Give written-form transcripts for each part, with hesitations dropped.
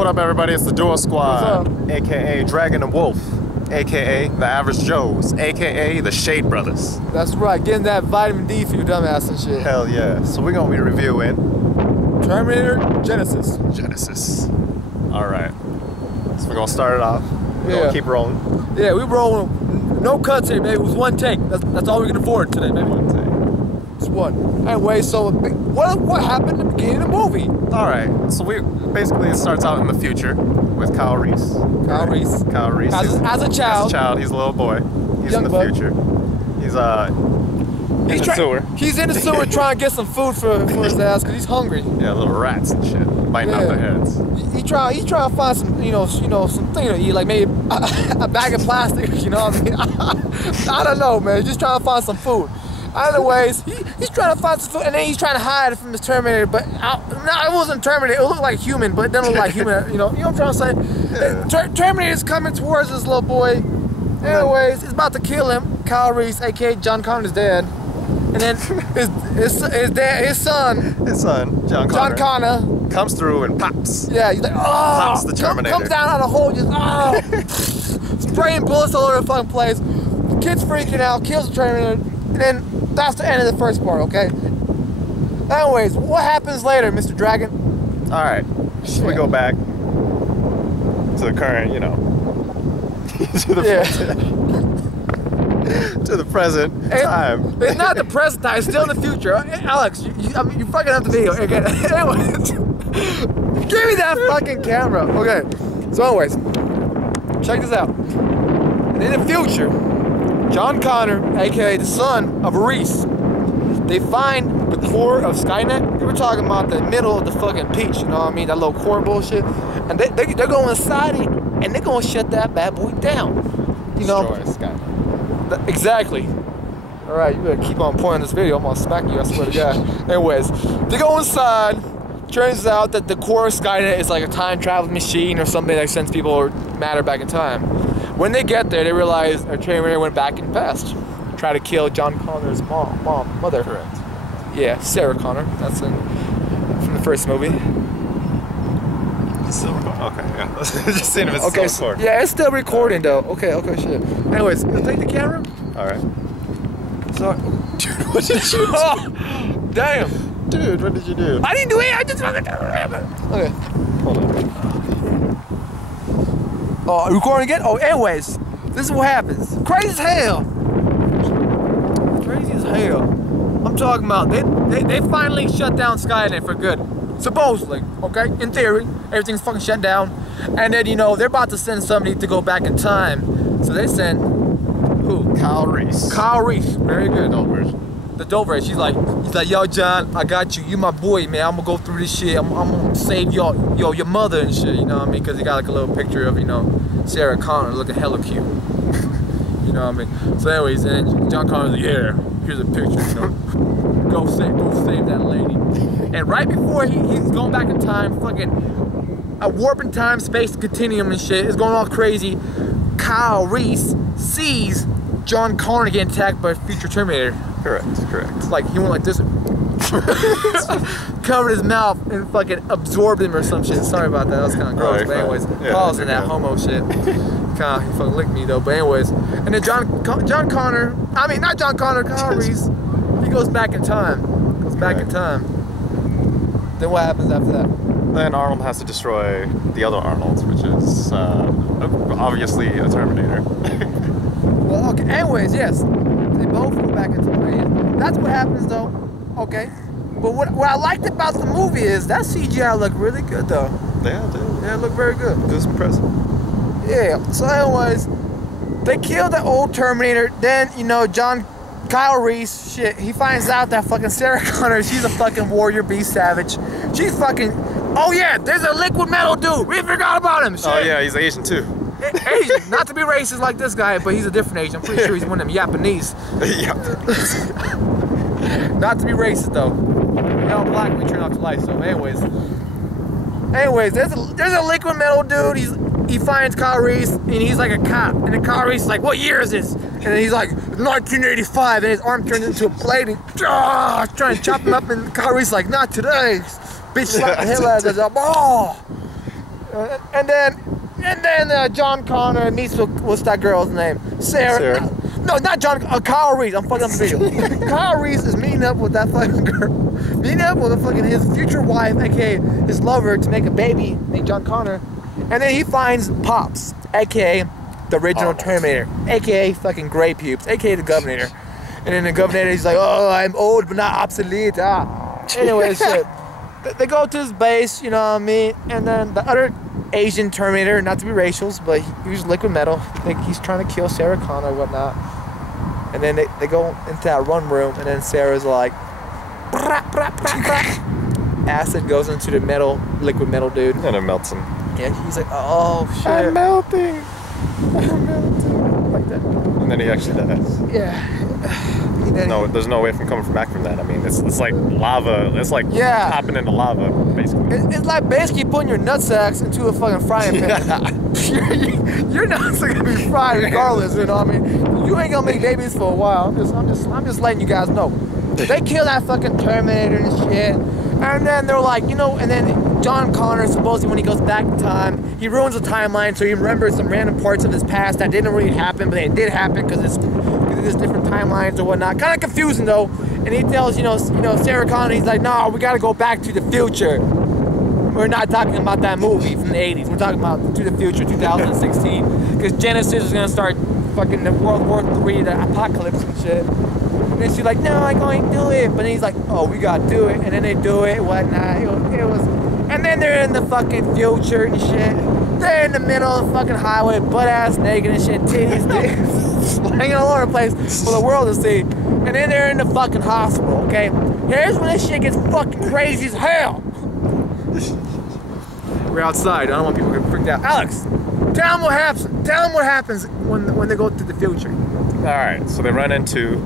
What up, everybody? It's the Duo Squad, aka Dragon and Wolf, aka the Average Joes, aka the Shade Brothers. That's right, getting that vitamin D for you dumbass and shit. Hell yeah. So we're gonna be reviewing Terminator Genesis. Alright. So we're gonna start it off. We're gonna keep rolling. Yeah, we rolling. No cuts here, baby. It was one take. That's all we can afford today, baby. One take. It's one. Anyway, so what happened at the beginning of the movie? Alright, so basically it starts out in the future with Kyle Reese. Kyle Reese. As a child. He's a little boy. He's Young in the bud. future. He's in the sewer. He's in the sewer trying to get some food for his ass because he's hungry. Yeah, little rats and shit. Biting off their heads. He trying to find some, something to eat, like maybe a bag of plastic, you know what I mean? I don't know, man. He's just trying to find some food. Anyways, he's trying to find some food, and then he's trying to hide from this Terminator, but it wasn't Terminator. It looked like human, but it didn't look like human. You know what I'm trying to say? Yeah. Terminator's coming towards this little boy. Anyways, it's about to kill him. Kyle Reese, aka John Connor's dad. And then his son, John Connor, comes through and pops. Yeah, he's like, oh, pops the Terminator. Comes down out of the hole, just spraying bullets all over the fucking place. The kid's freaking out, kills the Terminator, and then that's the end of the first part, okay? Anyways, what happens later, Mr. Dragon? Alright, so we go back to the current, to the present time. It's not the present time, it's still in the future. Alex, you fucking up the video. Again. Anyways, give me that fucking camera. Okay, so anyways, check this out. And in the future, John Connor, aka the son of Reese, they find the core of Skynet. We were talking about the middle of the fucking peach, you know what I mean? That little core bullshit. And they're going inside it, and they're going to shut that bad boy down. You know? Destroy Skynet. Exactly. Alright, you better keep on pointing this video. I'm gonna smack you, I swear to God. Anyways, they go inside. Turns out that the core of Skynet is like a time traveling machine or something that sends people or matter back in time. When they get there, they realize a Terminator went back in the past. Try to kill John Connor's mother. Correct. Yeah, Sarah Connor. That's from the first movie. Okay, yeah. Just seeing if it's still recording. Yeah, it's still recording though. Okay, shit. Anyways, you take the camera? Alright. So, dude, what did you do? Oh, damn. Dude, what did you do? I didn't do it, I just fucking did it. Okay. Hold on. Oh, recording again? Oh, anyways, this is what happens. Crazy as hell. Crazy as hell. I'm talking about, they finally shut down Skynet for good. Supposedly, okay? In theory, everything's fucking shut down. And then, they're about to send somebody to go back in time. So they send, who? Kyle Reese. Kyle Reese, very good. The dope version. He's like, yo, John, I got you. You my boy, man. I'm gonna go through this shit. I'm gonna save your mother and shit, you know what I mean? Because he got like a little picture of, Sarah Connor looking hella cute. You know what I mean? So anyways, then John Connor's like, yeah, here's a picture, Go save that lady. And right before he's going back in time, fucking a warp in time, space continuum and shit is going all crazy. Kyle Reese sees John Connor getting attacked by a future Terminator. Correct. Like he went like this, covered his mouth and fucking absorbed him or some shit. Sorry about that. That was kind of gross. But anyways, pause in that homo shit. Kind of he fucking licked me though. But anyways, and then Kyle Reese, he goes back in time. In time. Then what happens after that? Then Arnold has to destroy the other Arnolds, which is obviously a Terminator. Well, okay. Anyways, yes, they both go back in time. That's what happens, though. Okay. But what I liked about the movie is that CGI looked really good, though. Yeah, it did. Yeah, it looked very good. It was impressive. Yeah. So, anyways, they killed the old Terminator. Then Kyle Reese, shit, he finds out that fucking Sarah Connor, she's a fucking warrior beast savage. She's fucking, oh yeah, there's a liquid metal dude. We forgot about him. Shit. Oh yeah, he's Asian too. Asian, not to be racist like this guy, but he's a different Asian. I'm pretty sure he's one of them Japanese. Not to be racist though. We're all black when we turn off the lights, so anyways, there's a liquid metal dude. He finds Kyle Reese and he's like a cop. And then Kyle Reese is like, what year is this? And then he's like, 1985. And his arm turns into a blade and trying to chop him up. And Kyle Reese is like, not today. Bitch slapped the hell out of his arm. Oh! And then John Connor meets with, what's that girl's name? Sarah. No, not John. Kyle Reese. I'm fucking up the video. Kyle Reese is meeting up with that fucking girl. Meeting up with his future wife, aka his lover, to make a baby named John Connor. And then he finds Pops, aka the original Terminator, aka fucking Gray Pubes, aka the Governor. And then the Governor, he's like, oh, I'm old but not obsolete. Anyway, shit. They go to his base, you know what I mean? And then the other Asian Terminator, not to be racials, but he was liquid metal. I think he's trying to kill Sarah Connor or whatnot. And then they go into that one room, and then Sarah's like, acid goes into the liquid metal dude. And it melts him. Yeah, he's like, oh shit. I'm melting. I'm melting. Like that. And then he actually dies. Yeah. No, there's no way from coming back from that. I mean, it's like lava. It's like hopping into lava, basically. It's like basically putting your nutsacks into a fucking frying pan. Your nuts are gonna be fried regardless. You know what I mean? You ain't gonna make babies for a while. I'm just letting you guys know. They kill that fucking Terminator and shit, and then they're like, you know, and then John Connor supposedly when he goes back in time, he ruins the timeline, so he remembers some random parts of his past that didn't really happen, but they did happen because there's different timelines or whatnot. Kind of confusing though. And he tells you know Sarah Connor, he's like, no, we gotta go back to the future. We're not talking about that movie from the 80s. We're talking about To the Future, 2016, because Genesis is gonna start fucking the World War III, the apocalypse and shit. And then she's like, no, I'm going to do it. But then he's like, oh, we gotta do it. And then they do it, whatnot. It was, and then they're in the fucking future and shit. They're in the middle of the fucking highway, butt ass naked and shit, titties, hanging all over the place for the world to see. And then they're in the fucking hospital, okay? Here's when this shit gets fucking crazy as hell. We're outside. I don't want people to get freaked out. Alex, tell them what happens. Tell them what happens when they go to the future. All right, so they run into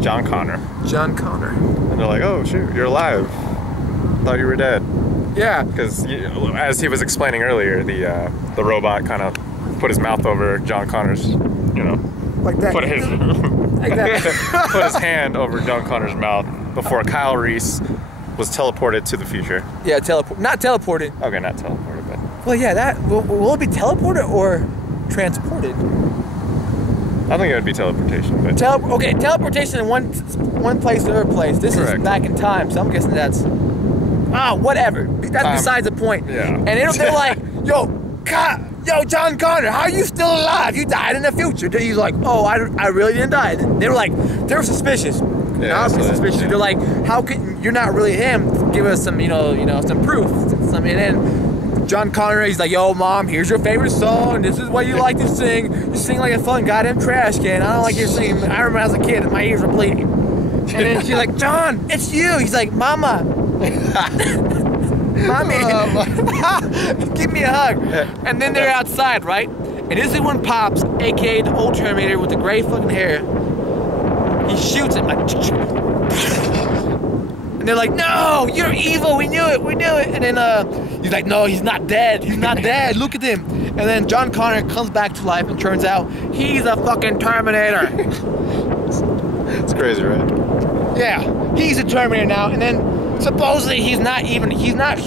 John Connor. John Connor. And they're like, oh shoot, you're alive. Thought you were dead. Yeah. Because as he was explaining earlier, the robot kind of put his mouth over John Connor's, you know, like that. Put his like that. put his hand over John Connor's mouth before Kyle Reese was teleported to the future. Yeah, not teleported. Okay, not teleported, but. Well, yeah, that will it be teleported or transported? I think it would be teleportation, but. Okay, teleportation in one place to another place. This is back in time, so I'm guessing that's. Whatever. That's besides the point. Yeah. And they're like, yo, John Connor, how are you still alive? You died in the future. He's like, oh, I really didn't die. They were suspicious. Yeah, suspicious. Yeah. They're like, how can you're not really him? Give us some, some proof. And then John Connor, he's like, yo, mom, here's your favorite song. This is what you like to sing. You sing like a fun goddamn trash can. I don't like your singing. I remember as a kid, my ears were bleeding. And then she's like, John, it's you. He's like, Mama. Mommy, give me a hug. And then they're outside, right? And this is when Pops, aka the old Terminator with the gray fucking hair, he shoots him like. And they're like, no, you're evil. We knew it. And then he's like, no, he's not dead. He's not dead. Look at him. And then John Connor comes back to life and turns out he's a fucking Terminator. It's crazy, right? Yeah, he's a Terminator now. And then. Supposedly he's not human, he's not a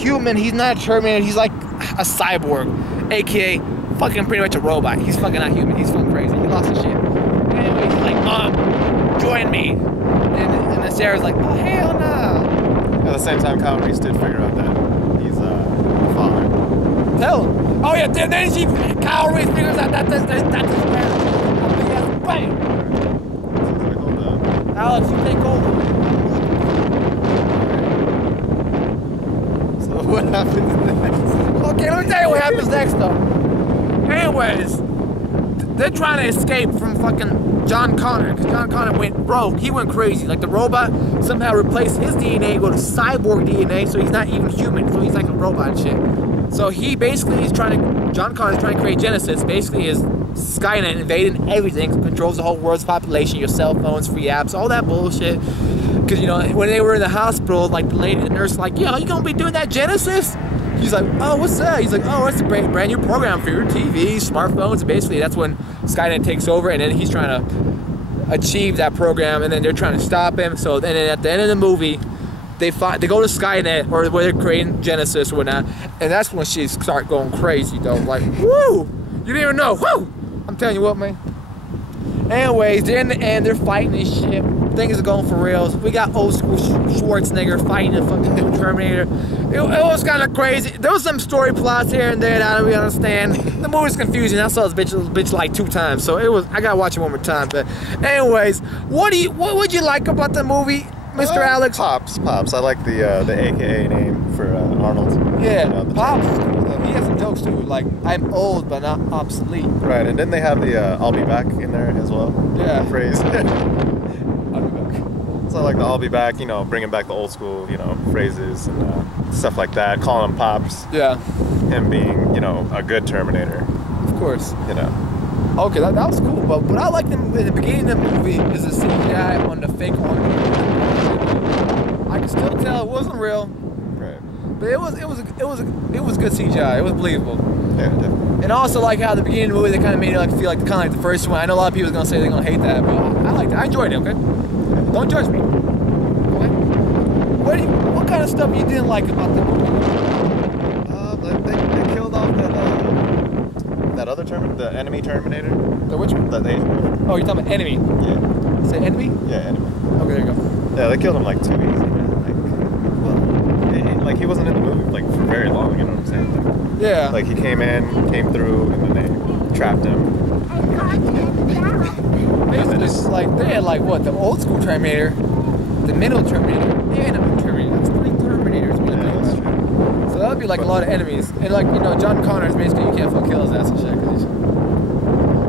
Terminator, he's like a cyborg, aka fucking pretty much a robot. He's fucking not human, he's fucking crazy, he lost his shit. Anyway, he's like, Mom, join me. And then Sarah's like, oh hell no. At the same time, Kyle Reese did figure out that he's a father. Tell him. Oh yeah, then Kyle Reese figures out that's his parents. Yes, bam. Alex, you take over. What happens next? Okay, let me tell you what happens next though. Anyways, they're trying to escape from fucking John Connor, because John Connor went rogue. He went crazy. Like the robot somehow replaced his DNA with cyborg DNA, so he's not even human. So he's like a robot and shit. So he basically John Connor's trying to create Genesis. Basically is Skynet invading everything, controls the whole world's population, your cell phones, free apps, all that bullshit. Because, when they were in the hospital, like, the nurse, like, yo, you gonna be doing that Genesis? He's like, oh, what's that? He's like, oh, it's a brand new program for your TV, smartphones. And basically, that's when Skynet takes over, and then he's trying to achieve that program, and then they're trying to stop him. So then at the end of the movie, they go to Skynet, or where they're creating Genesis or whatnot, and that's when she start going crazy though. Like, woo! You didn't even know. Woo! I'm telling you what, man. Anyways, they're in the end, they're fighting and shit. Things are going for reals. We got old school Schwarzenegger fighting a fucking new Terminator. It was kind of crazy. There was some story plots here and there that I don't really understand. The movie's confusing. I saw this bitch like 2 times, so I gotta watch it one more time. But anyways, what would you like about the movie, Mr. Alex? Pops. I like the AKA name for Arnold. Yeah, You know, the Pops. He has some jokes too, like I'm old but not obsolete. Right, and then they have the "I'll be back" in there as well. Yeah. Phrase. I'll be back. So like the "I'll be back," you know, bringing back the old school, you know, phrases and stuff like that. Calling him Pops. Yeah. Him being, you know, a good Terminator. Of course. You know. Okay, that was cool. But what I liked in the beginning of the movie is the CGI on the fake arm. I can still tell it wasn't real. Right. But it was good CGI. It was believable. Yeah, definitely. And also like how at the beginning of the movie they kind of made it like feel like kind of like the first one. I know a lot of people are gonna say they're gonna hate that, but I liked it. I enjoyed it. Okay, don't judge me. Okay? What kind of stuff you didn't like about the movie? They killed off that other Terminator, the enemy Terminator. The which one? That they. Oh, you're talking about enemy. Yeah. Say enemy? Yeah, enemy. Okay, there you go. Yeah, they killed him like too easy, man. Like he wasn't in the movie like for very long. You know what I'm saying? Like, Yeah. Like he came through, and then they trapped him. Basically, like they had like what the old school Terminator, the middle Terminator, and a new Terminator. That's 3 Terminators. When you think about it. So that would be like a lot of enemies. And like, you know, John Connor's basically, you can't fucking kill his ass and shit.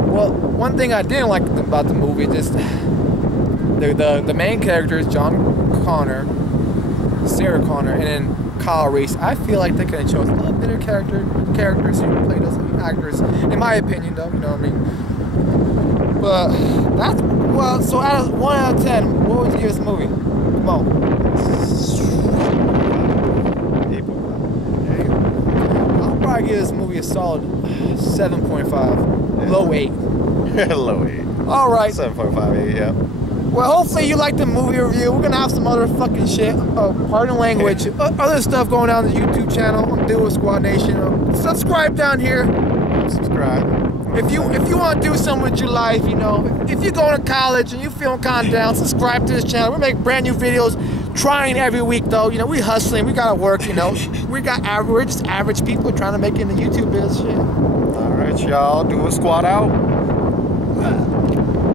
Well, one thing I didn't like about the movie, just the main characters, John Connor, Sarah Connor, and then Kyle Reese. I feel like they could have chosen a little better characters who play those actors, in my opinion, though. You know what I mean? But that's, well, so out of 1 out of 10, what would you give this movie? Come on. I'll probably give this movie a solid 7.5. Yeah. Low 8. Low 8. All right. 7.58. Yeah. Well, hopefully you like the movie review. We're gonna have some other fucking shit, pardon language, other stuff going down the YouTube channel on Duo Squad Nation. Subscribe down here. Subscribe. If you want to do something with your life, you know, if you're going to college and you feeling kind of down, subscribe to this channel. We make brand new videos, trying every week though. You know, we hustling, we gotta work. You know, we're just average people trying to make it in the YouTube biz shit. All right, y'all. Duo Squad out.